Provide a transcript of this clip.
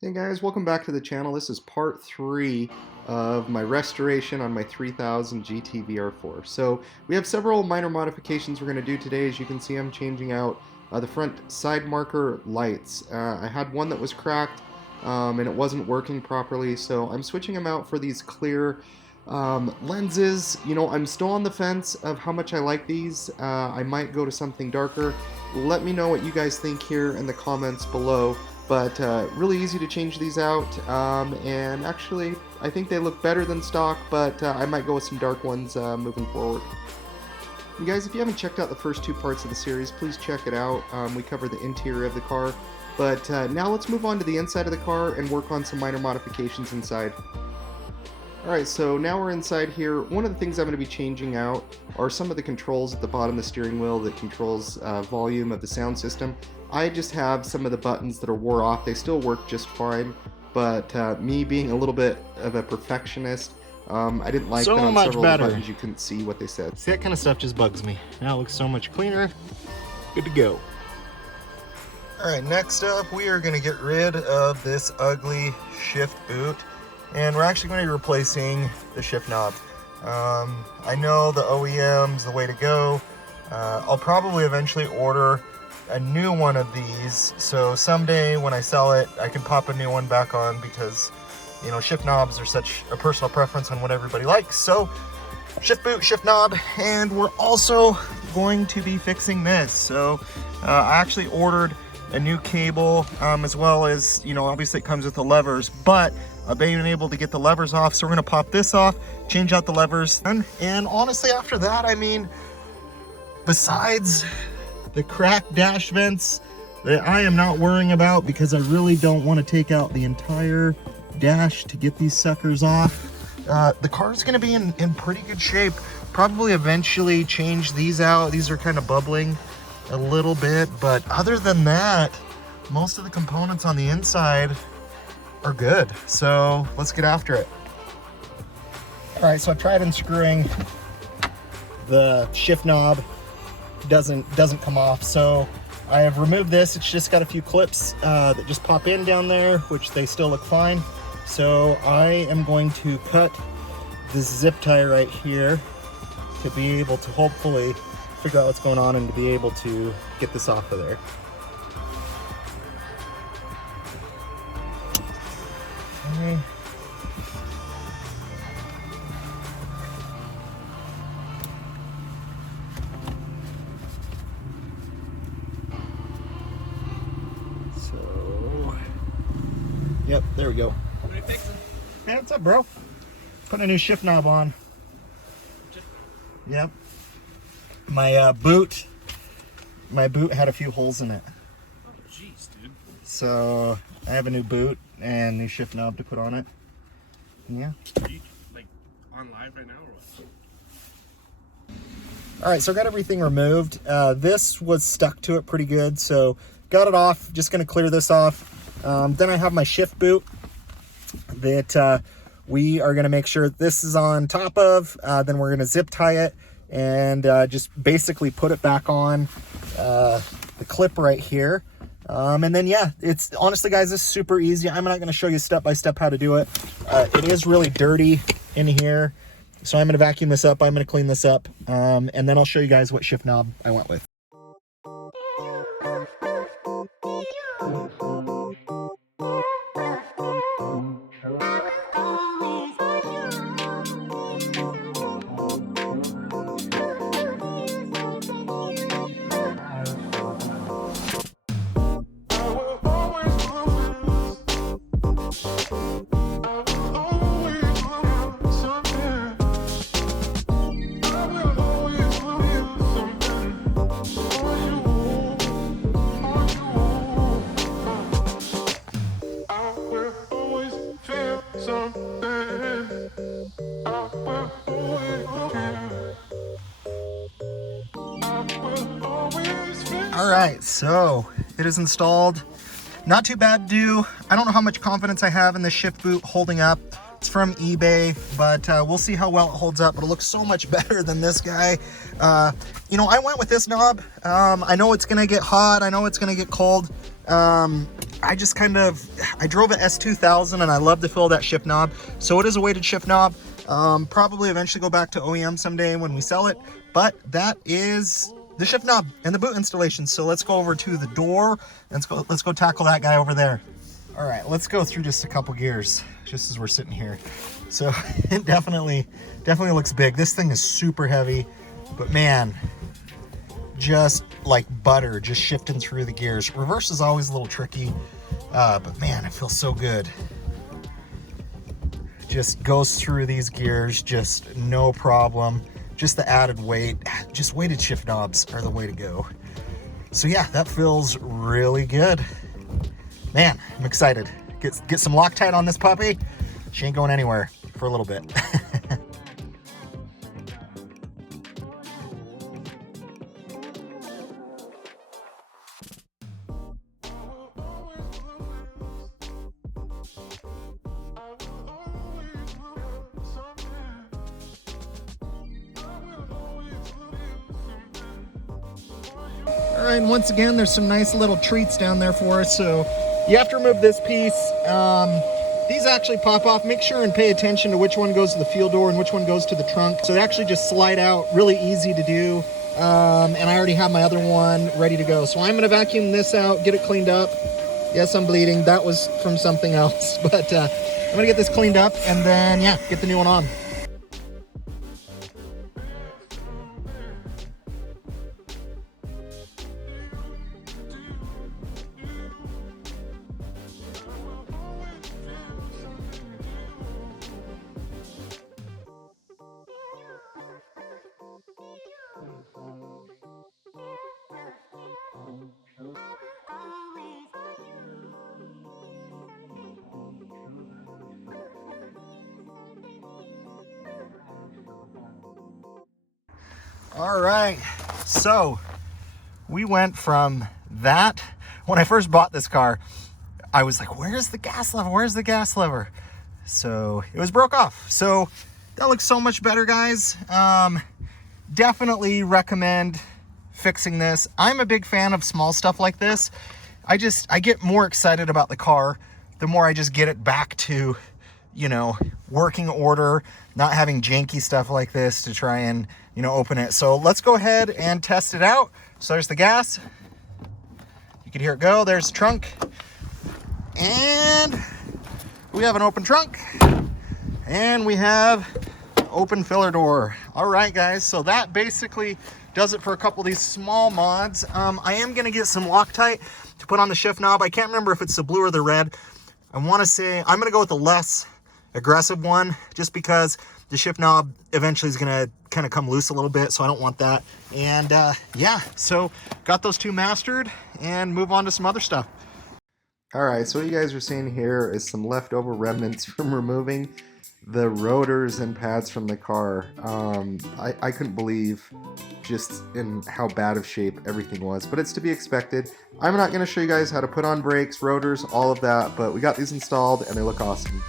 Hey guys, welcome back to the channel. This is part 3 of my restoration on my 3000 GT VR4. So we have several minor modifications we're going to do today. As you can see, I'm changing out the front side marker lights. I had one that was cracked and it wasn't working properly, so I'm switching them out for these clear lenses. You know, I'm still on the fence of how much I like these. I might go to something darker. Let me know what you guys think here in the comments below. But really easy to change these out, and actually I think they look better than stock, but I might go with some dark ones moving forward. And guys, if you haven't checked out the first two parts of the series, please check it out. We cover the interior of the car, but now let's move on to the inside of the car and work on some minor modifications inside. Alright, so now we're inside here. One of the things I'm going to be changing out are some of the controls at the bottom of the steering wheel that controls volume of the sound system. I just have some of the buttons that are wore off. They still work just fine, but me being a little bit of a perfectionist, I didn't like that on several of the buttons you couldn't see what they said. See, that kind of stuff just bugs me. Now it looks so much cleaner. Good to go. Alright, next up we are going to get rid of this ugly shift boot. And we're actually going to be replacing the shift knob. I know the OEM's the way to go. I'll probably eventually order a new one of these, so someday when I sell it, I can pop a new one back on, because, you know, shift knobs are such a personal preference on what everybody likes. So, shift boot, shift knob, and we're also going to be fixing this. So, I actually ordered a new cable, as well as, you know, obviously it comes with the levers, but I've been able to get the levers off, so we're going to pop this off, change out the levers, and honestly after that, I mean, besides the cracked dash vents that I am not worrying about, because I really don't want to take out the entire dash to get these suckers off, the car is going to be in pretty good shape. Probably eventually change these out. These are kind of bubbling a little bit, but other than that, most of the components on the inside are good. So let's get after it. All right, so I've tried unscrewing the shift knob. Doesn't come off, so I have removed this. It's just got a few clips that just pop in down there, which they still look fine. So I am going to cut this zip tie right here to be able to hopefully figure out what's going on and to be able to get this off of there. Okay. So, yep, there we go. What are you fixing? Hey, what's up, bro? Putting a new shift knob on. Yep. My boot had a few holes in it. Oh, jeez, dude. So I have a new boot and new shift knob to put on it. Yeah. Are you, like, on live right now or what? All right, so I got everything removed. This was stuck to it pretty good, so got it off. Just gonna clear this off. Then I have my shift boot that we are gonna make sure this is on top of. Then we're gonna zip tie it and just basically put it back on the clip right here. And then, yeah, it's honestly, guys, this is super easy. I'm not going to show you step by step how to do it. It is really dirty in here, so I'm going to vacuum this up. I'm going to clean this up, and then I'll show you guys what shift knob I went with. All right, so it is installed. Not too bad to do. I don't know how much confidence I have in the shift boot holding up. It's from eBay, but we'll see how well it holds up. But it looks so much better than this guy. You know, I went with this knob. I know it's gonna get hot. I know it's gonna get cold. I drove a S2000 and I love the feel of that shift knob. So it is a weighted shift knob. Probably eventually go back to OEM someday when we sell it, but that is the shift knob and the boot installation. So let's go over to the door. Let's go tackle that guy over there. All right, let's go through just a couple gears just as we're sitting here. So it definitely looks big. This thing is super heavy, but man, just like butter, just shifting through the gears. Reverse is always a little tricky, but man, it feels so good. Just goes through these gears, just no problem. Just the added weight, just weighted shift knobs are the way to go. So yeah, that feels really good. Man, I'm excited. Get some Loctite on this puppy. She ain't going anywhere for a little bit. All right, and once again, there's some nice little treats down there for us. So you have to remove this piece. These actually pop off. Make sure and pay attention to which one goes to the fuel door and which one goes to the trunk. So they actually just slide out, really easy to do. And I already have my other one ready to go. So I'm gonna vacuum this out, get it cleaned up. Yes, I'm bleeding. That was from something else, but I'm gonna get this cleaned up and then, yeah, get the new one on. All right, so we went from that. When I first bought this car, I was like, where's the gas lever? Where's the gas lever? So it was broke off. So that looks so much better, guys. Definitely recommend fixing this. I'm a big fan of small stuff like this. I get more excited about the car the more I just get it back to, you know, working order, not having janky stuff like this to try and, you know, open it. So let's go ahead and test it out. So there's the gas. You can hear it go. There's the trunk. And we have an open trunk. And we have open filler door. All right, guys. So that basically does it for a couple of these small mods. I am going to get some Loctite to put on the shift knob. I can't remember if it's the blue or the red. I want to say I'm going to go with the less aggressive one just because the shift knob eventually is going to kind of come loose a little bit, so I don't want that. And yeah, so got those two mastered and move on to some other stuff. All right, so what you guys are seeing here is some leftover remnants from removing the rotors and pads from the car. I couldn't believe just in how bad of shape everything was, but it's to be expected. I'm not going to show you guys how to put on brakes, rotors, all of that, but we got these installed and they look awesome.